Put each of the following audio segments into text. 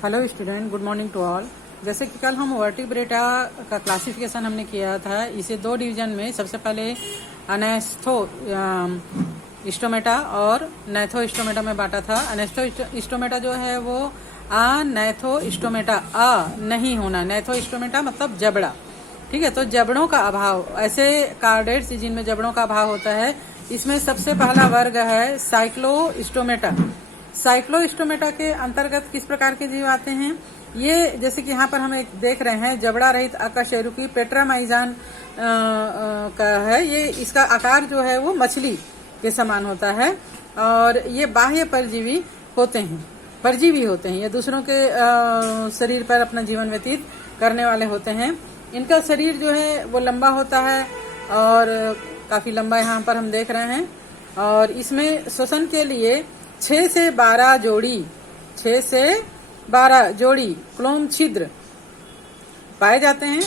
Hello student, good morning to all. जैसे कि कल हम वर्टिब्रेटा का क्लासिफिकेशन हमने किया था, इसे दो डिवीजन में सबसे पहले अनेस्थो स्टोमेटा और नैथो स्टोमेटा में बांटा था। अनेस्थो स्टोमेटा जो है वो नैथो स्टोमेटा नहीं होना, नैथो स्टोमेटा मतलब जबड़ा, ठीक है। तो जबड़ों का अभाव, ऐसे कार्डेट्स जिनमें जबड़ों का अभाव होता है, इसमें सबसे पहला वर्ग है साइक्लोस्टोमेटा। साइक्लोस्टोमेटा के अंतर्गत किस प्रकार के जीव आते हैं? ये जैसे कि यहाँ पर हम एक देख रहे हैं, जबड़ा रहित अकशेरुकी पेट्रामाइजान का है। ये इसका आकार जो है वो मछली के समान होता है और ये बाह्य परजीवी होते हैं, परजीवी होते हैं। ये दूसरों के शरीर पर अपना जीवन व्यतीत करने वाले होते हैं। इनका शरीर जो है वो लंबा होता है और काफी लंबा यहाँ पर हम देख रहे हैं। और इसमें श्वसन के लिए 6 से 12 जोड़ी क्लोम छिद्र पाए जाते हैं।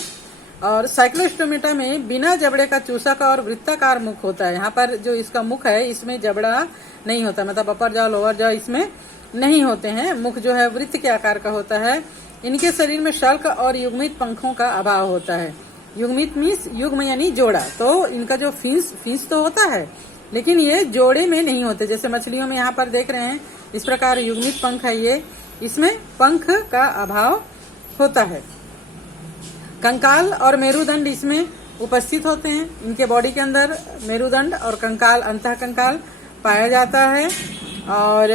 और साइक्लोस्टोमेटा में बिना जबड़े का चूसक और वृत्ताकार मुख होता है। यहाँ पर जो इसका मुख है, इसमें जबड़ा नहीं होता, मतलब अपर जॉ लोअर जॉ इसमें नहीं होते हैं। मुख जो है वृत्त के आकार का होता है। इनके शरीर में शल्क और युग्मित पंखों का अभाव होता है। युग्मित मीन्स युग्म यानी जोड़ा। तो इनका जो फिंस तो होता है, लेकिन ये जोड़े में नहीं होते। जैसे मछलियों में यहाँ पर देख रहे हैं, इस प्रकार युग्मित पंख है ये, इसमें पंख का अभाव होता है। कंकाल और मेरुदंड इसमें उपस्थित होते हैं। इनके बॉडी के अंदर मेरुदंड और कंकाल, अंतः कंकाल पाया जाता है। और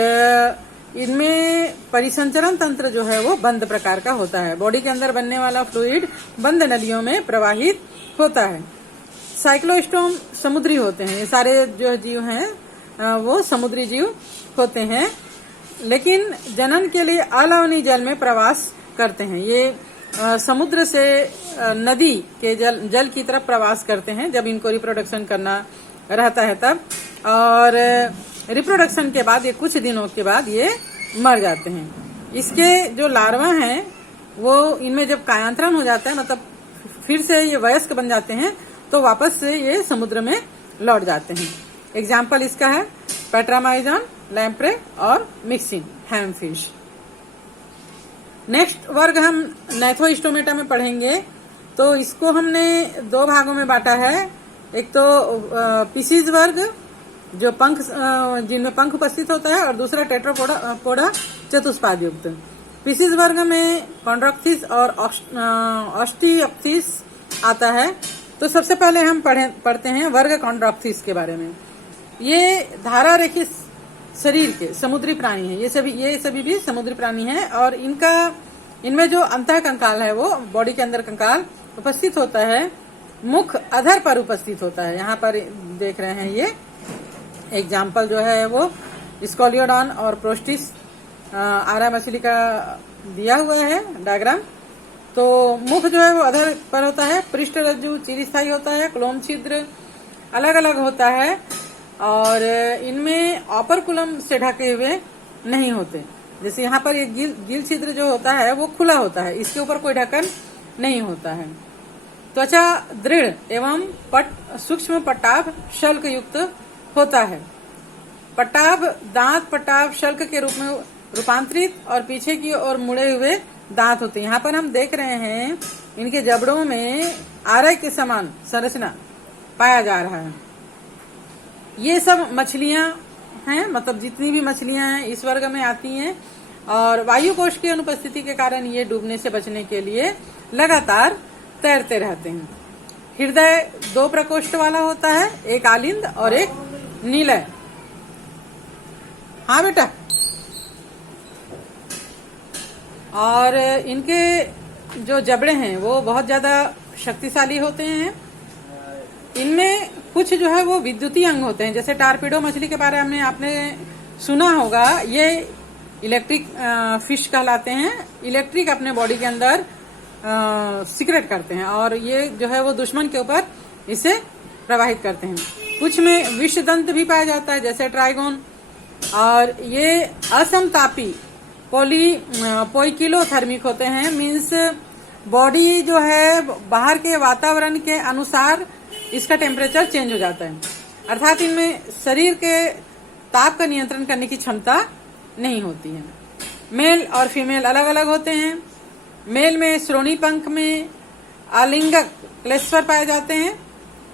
इनमें परिसंचरण तंत्र जो है वो बंद प्रकार का होता है। बॉडी के अंदर बनने वाला फ्लूइड बंद नलियों में प्रवाहित होता है। साइक्लोस्टोम समुद्री होते हैं। ये सारे जो जीव हैं वो समुद्री जीव होते हैं, लेकिन जनन के लिए अलवणीय जल में प्रवास करते हैं। ये समुद्र से नदी के जल की तरफ प्रवास करते हैं जब इनको रिप्रोडक्शन करना रहता है तब। और रिप्रोडक्शन के बाद, ये कुछ दिनों के बाद ये मर जाते हैं। इसके जो लार्वा हैं वो इनमें जब कायांतरण हो जाता है, मतलब फिर से ये वयस्क बन जाते हैं, तो वापस से ये समुद्र में लौट जाते हैं। एग्जाम्पल इसका है पेट्रामाइजान, लैम्प्रे और मिक्सिन हैमफिश। नेक्स्ट वर्ग हम नैथोस्टोमेटा में पढ़ेंगे। तो इसको हमने दो भागों में बांटा है। एक तो पीसीज वर्ग जो पंख, जिनमें पंख उपस्थित होता है, और दूसरा टेट्रापोडा चतुष्पाद युक्त। पीसीज वर्ग में कॉन्ड्रोक्थिस और ऑस्टियोक्थिस आता है। तो सबसे पहले हम पढ़ते हैं वर्ग कॉन्ड्रोक्थिस के बारे में। ये धारा रेखित शरीर के समुद्री प्राणी है। ये सभी भी समुद्री प्राणी हैं। और इनमें जो अंतः कंकाल है, वो बॉडी के अंदर कंकाल उपस्थित होता है। मुख अधर पर उपस्थित होता है। यहाँ पर देख रहे हैं, ये एग्जाम्पल जो है वो स्कोलियोडॉन और प्रोस्टिस आरा मछली का दिया हुआ है डायग्राम। तो मुख जो है वो अधर पर होता है। पृष्ठ रज्जु चिरस्थायी होता है। क्लोम छिद्र अलग अलग होता है और इनमें ऑपरकुलम से ढके हुए नहीं होते। जैसे यहाँ पर ये गिल छिद्र जो होता है वो खुला होता है, इसके ऊपर कोई ढक्कन नहीं होता है। त्वचा दृढ़ एवं सूक्ष्म पट्टाभ शल्क युक्त होता है। पट्टाभ दांत पट्टाभ शल्क के रूप में रूपांतरित और पीछे की ओर मुड़े हुए दांत होते हैं। यहाँ पर हम देख रहे हैं, इनके जबड़ों में आरय के समान संरचना पाया जा रहा है। ये सब मछलियां हैं, मतलब जितनी भी मछलियां हैं इस वर्ग में आती हैं। और वायु कोश की अनुपस्थिति के कारण ये डूबने से बचने के लिए लगातार तैरते रहते हैं। हृदय 2 प्रकोष्ठ वाला होता है, एक आलिंद और एक नीलय। हाँ बेटा। और इनके जो जबड़े हैं वो बहुत ज्यादा शक्तिशाली होते हैं। इनमें कुछ जो है वो विद्युतीय अंग होते हैं। जैसे टारपीडो मछली के बारे में आपने सुना होगा, ये इलेक्ट्रिक फिश कहलाते हैं। इलेक्ट्रिक अपने बॉडी के अंदर सीक्रेट करते हैं और ये जो है वो दुश्मन के ऊपर इसे प्रवाहित करते हैं। कुछ में विषदंत भी पाया जाता है, जैसे ट्राइगोन। और ये असमतापी पोइकिलोथर्मिक होते हैं। मीन्स बॉडी जो है बाहर के वातावरण के अनुसार इसका टेम्परेचर चेंज हो जाता है, अर्थात इनमें शरीर के ताप का नियंत्रण करने की क्षमता नहीं होती है। मेल और फीमेल अलग अलग होते हैं। मेल में श्रोणी पंख में आलिंगक क्लेस्पर पाए जाते हैं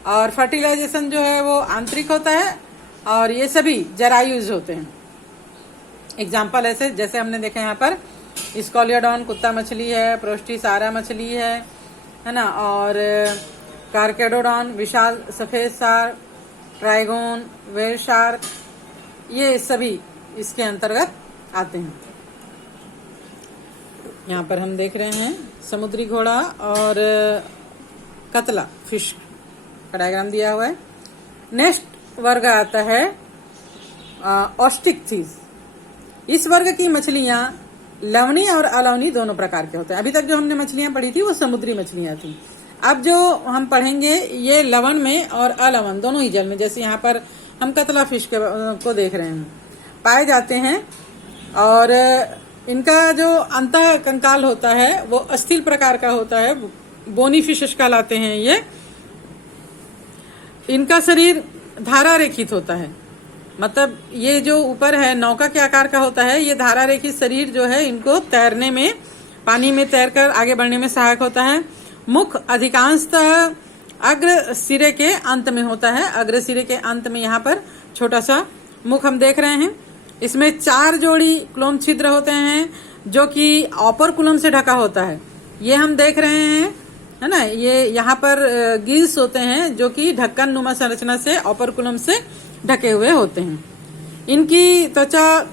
और फर्टिलाइजेशन जो है वो आंतरिक होता है और ये सभी जरायुज होते हैं। एग्जाम्पल ऐसे जैसे हमने देखे यहाँ पर स्कॉलियोडॉन कुत्ता मछली है, प्रोस्टिसारा मछली है ना, और कार्केडोडॉन विशाल सफेद शार्क, ट्राइगोन, वेल शार्क, ये सभी इसके अंतर्गत आते हैं। यहाँ पर हम देख रहे हैं समुद्री घोड़ा और कतला फिश का डायग्राम दिया हुआ है। नेक्स्ट वर्ग आता है ऑस्टिकथीस। इस वर्ग की मछलियां लवणी और अलवणी दोनों प्रकार के होते हैं। अभी तक जो हमने मछलियां पढ़ी थी वो समुद्री मछलियां थी। अब जो हम पढ़ेंगे ये लवण में और अलवण दोनों ही जल में, जैसे यहाँ पर हम कतला फिश को देख रहे हैं, पाए जाते हैं। और इनका जो अंतः कंकाल होता है वो अस्थिल प्रकार का होता है, बोनी फिशेस कहलाते हैं ये। इनका शरीर धारा रेखित होता है, मतलब ये जो ऊपर है नौका के आकार का होता है, ये धारा रेखित शरीर जो है इनको तैरने में, पानी में तैरकर आगे बढ़ने में सहायक होता है। मुख अधिकांशतः अग्र सिरे के अंत में होता है। अग्र सिरे के अंत में यहाँ पर छोटा सा मुख हम देख रहे हैं। इसमें 4 जोड़ी क्लोम छिद्र होते हैं जो कि ऑपरकुलम से ढका होता है। ये हम देख रहे हैं, है ना, ये यहाँ पर गिल्स होते हैं जो कि ढक्कन नुमा संरचना से ऑपरकुलम से ढके हुए होते हैं। इनकी त्वचा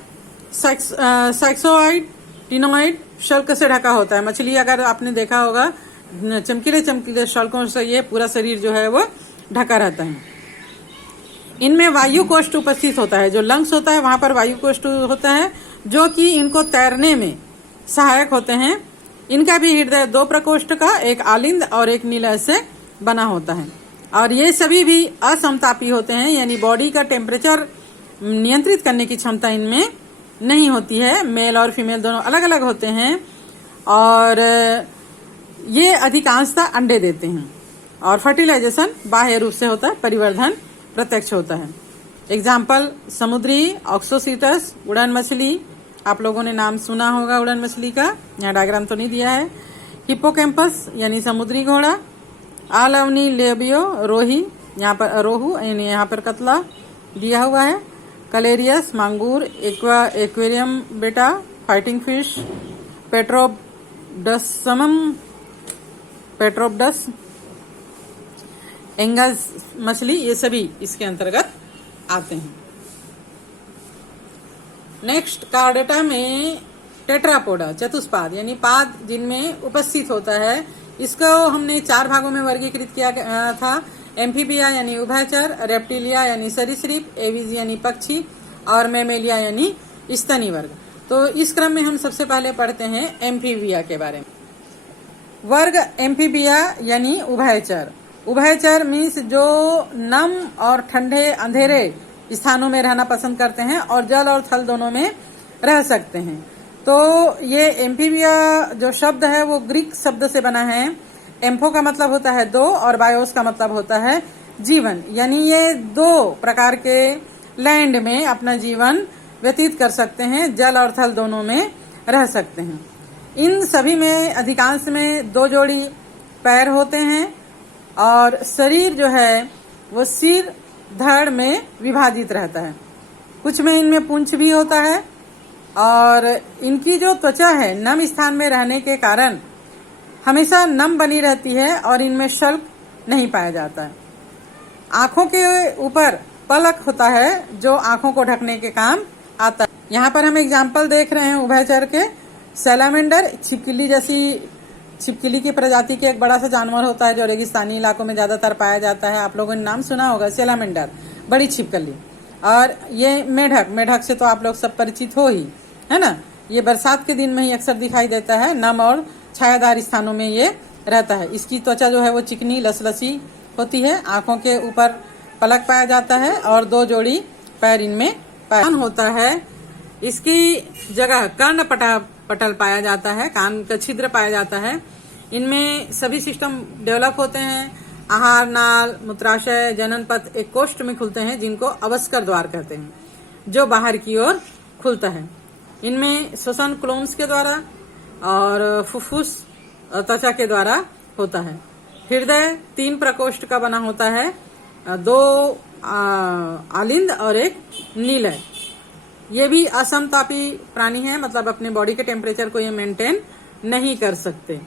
साइक्सोइड टिनोइड शल्क से ढका होता है। मछली अगर आपने देखा होगा चमकीले चमकीले शल्कों से ये पूरा शरीर जो है वो ढका रहता है। इनमें वायु कोष्ठ उपस्थित होता है, जो लंग्स होता है वहां पर वायु कोष्ठ होता है जो कि इनको तैरने में सहायक होते हैं। इनका भी हृदय 2 प्रकोष्ठ का, एक आलिंद और एक नीलय से बना होता है। और ये सभी भी असमतापी होते हैं, यानी बॉडी का टेम्परेचर नियंत्रित करने की क्षमता इनमें नहीं होती है। मेल और फीमेल दोनों अलग अलग होते हैं और ये अधिकांशतः अंडे देते हैं। और फर्टिलाइजेशन बाह्य रूप से होता है, परिवर्धन प्रत्यक्ष होता है। एग्जाम्पल समुद्री ऑक्सोसीटस उड़न मछली, आप लोगों ने नाम सुना होगा उड़न मछली का, यहाँ डायग्राम तो नहीं दिया है। हिप्पोकैम्पस यानी समुद्री घोड़ा, आलवनी लेबियो रोही, यहाँ पर रोहू यानी यहाँ पर कतला दिया हुआ है। कलेरियस मांगूर, एक्वेरियम बेटा, फाइटिंग फिश, पेट्रोबडस, एंगल्स मछली, ये सभी इसके अंतर्गत आते हैं। नेक्स्ट कार्डेटा में टेट्रापोडा चतुष्पाद यानी पाद जिनमें उपस्थित होता है, इसको हमने 4 भागों में वर्गीकृत किया था। एम्फीबिया यानी उभयचर, रेप्टिलिया यानी सरीसृप, एविज यानी पक्षी और मैमेलिया यानी स्तनी वर्ग। तो इस क्रम में हम सबसे पहले पढ़ते हैं एम्फीबिया के बारे में। वर्ग एम्फीबिया यानी उभयचर। उभयचर मीन्स जो नम और ठंडे अंधेरे स्थानों में रहना पसंद करते हैं और जल और थल दोनों में रह सकते हैं। तो ये एम्फीबिया जो शब्द है वो ग्रीक शब्द से बना है। एम्फो का मतलब होता है 2 और बायोस का मतलब होता है जीवन, यानी ये 2 प्रकार के लैंड में अपना जीवन व्यतीत कर सकते हैं, जल और थल दोनों में रह सकते हैं। इन सभी में अधिकांश में 2 जोड़ी पैर होते हैं और शरीर जो है वो सिर धड़ में विभाजित रहता है। कुछ में इनमें पूंछ भी होता है और इनकी जो त्वचा है नम स्थान में रहने के कारण हमेशा नम बनी रहती है और इनमें शल्क नहीं पाया जाता है। आंखों के ऊपर पलक होता है जो आंखों को ढकने के काम आता है। यहाँ पर हम एग्जाम्पल देख रहे हैं उभयचर के। सैलामेंडर छिपकली जैसी छिपकली की प्रजाति के एक बड़ा सा जानवर होता है जो रेगिस्तानी इलाकों में ज्यादातर पाया जाता है। आप लोगों ने नाम सुना होगा सैलामेंडर, बड़ी छिपकली। और ये मेढक से तो आप लोग सब परिचित हो ही, है ना। ये बरसात के दिन में ही अक्सर दिखाई देता है, नम और छायादार स्थानों में ये रहता है। इसकी त्वचा जो है वो चिकनी लसलसी होती है। आंखों के ऊपर पलक पाया जाता है और 2 जोड़ी पैर इनमें कान होता है। इसकी जगह कर्ण पटल पाया जाता है, कान का छिद्र पाया जाता है। इनमें सभी सिस्टम डेवलप होते हैं। आहार नाल, मूत्राशय, जनन पथ एक कोष्ठ में खुलते हैं जिनको अवस्कर द्वार कहते हैं, जो बाहर की ओर खुलता है। इनमें श्वसन क्लोम्स के द्वारा और फुफ्फुस त्वचा के द्वारा होता है। हृदय 3 प्रकोष्ठ का बना होता है, 2 आलिंद और 1 नीलय। ये भी असमतापी प्राणी है, मतलब अपने बॉडी के टेम्परेचर को ये मेंटेन नहीं कर सकते।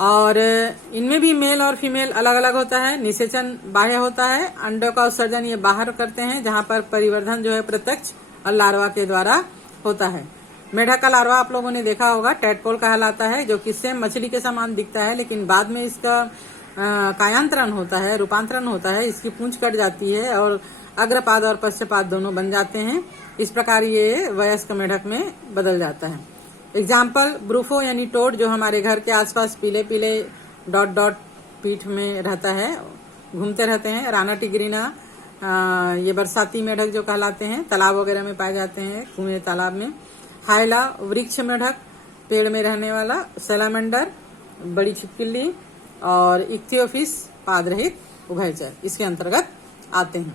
और इनमें भी मेल और फीमेल अलग अलग होता है। निषेचन बाह्य होता है, अंडों का उत्सर्जन ये बाहर करते हैं, जहां पर परिवर्धन जो है प्रत्यक्ष और लार्वा के द्वारा होता है। मेढक का लार्वा आप लोगों ने देखा होगा, टैडपोल कहलाता है, जो कि सेम मछली के समान दिखता है, लेकिन बाद में इसका कायांतरण होता है, रूपांतरण होता है, इसकी पूंछ कट जाती है और अग्रपाद और पश्चपाद दोनों बन जाते हैं। इस प्रकार ये वयस्क मेढक में बदल जाता है। एग्जाम्पल ब्रूफो यानी टोड, जो हमारे घर के आसपास पीले पीले डॉट डॉट पीठ में रहता है, घूमते रहते हैं। राना टिग्रिना, ये बरसाती मेढक जो कहलाते हैं, तालाब वगैरह में पाए जाते हैं, कुएं तालाब में। हाइला वृक्ष मेढक, पेड़ में रहने वाला। सैलामेंडर, बड़ी छिपकली। और इक्थियोफिस, पाद रहित उभयचर इसके अंतर्गत आते हैं।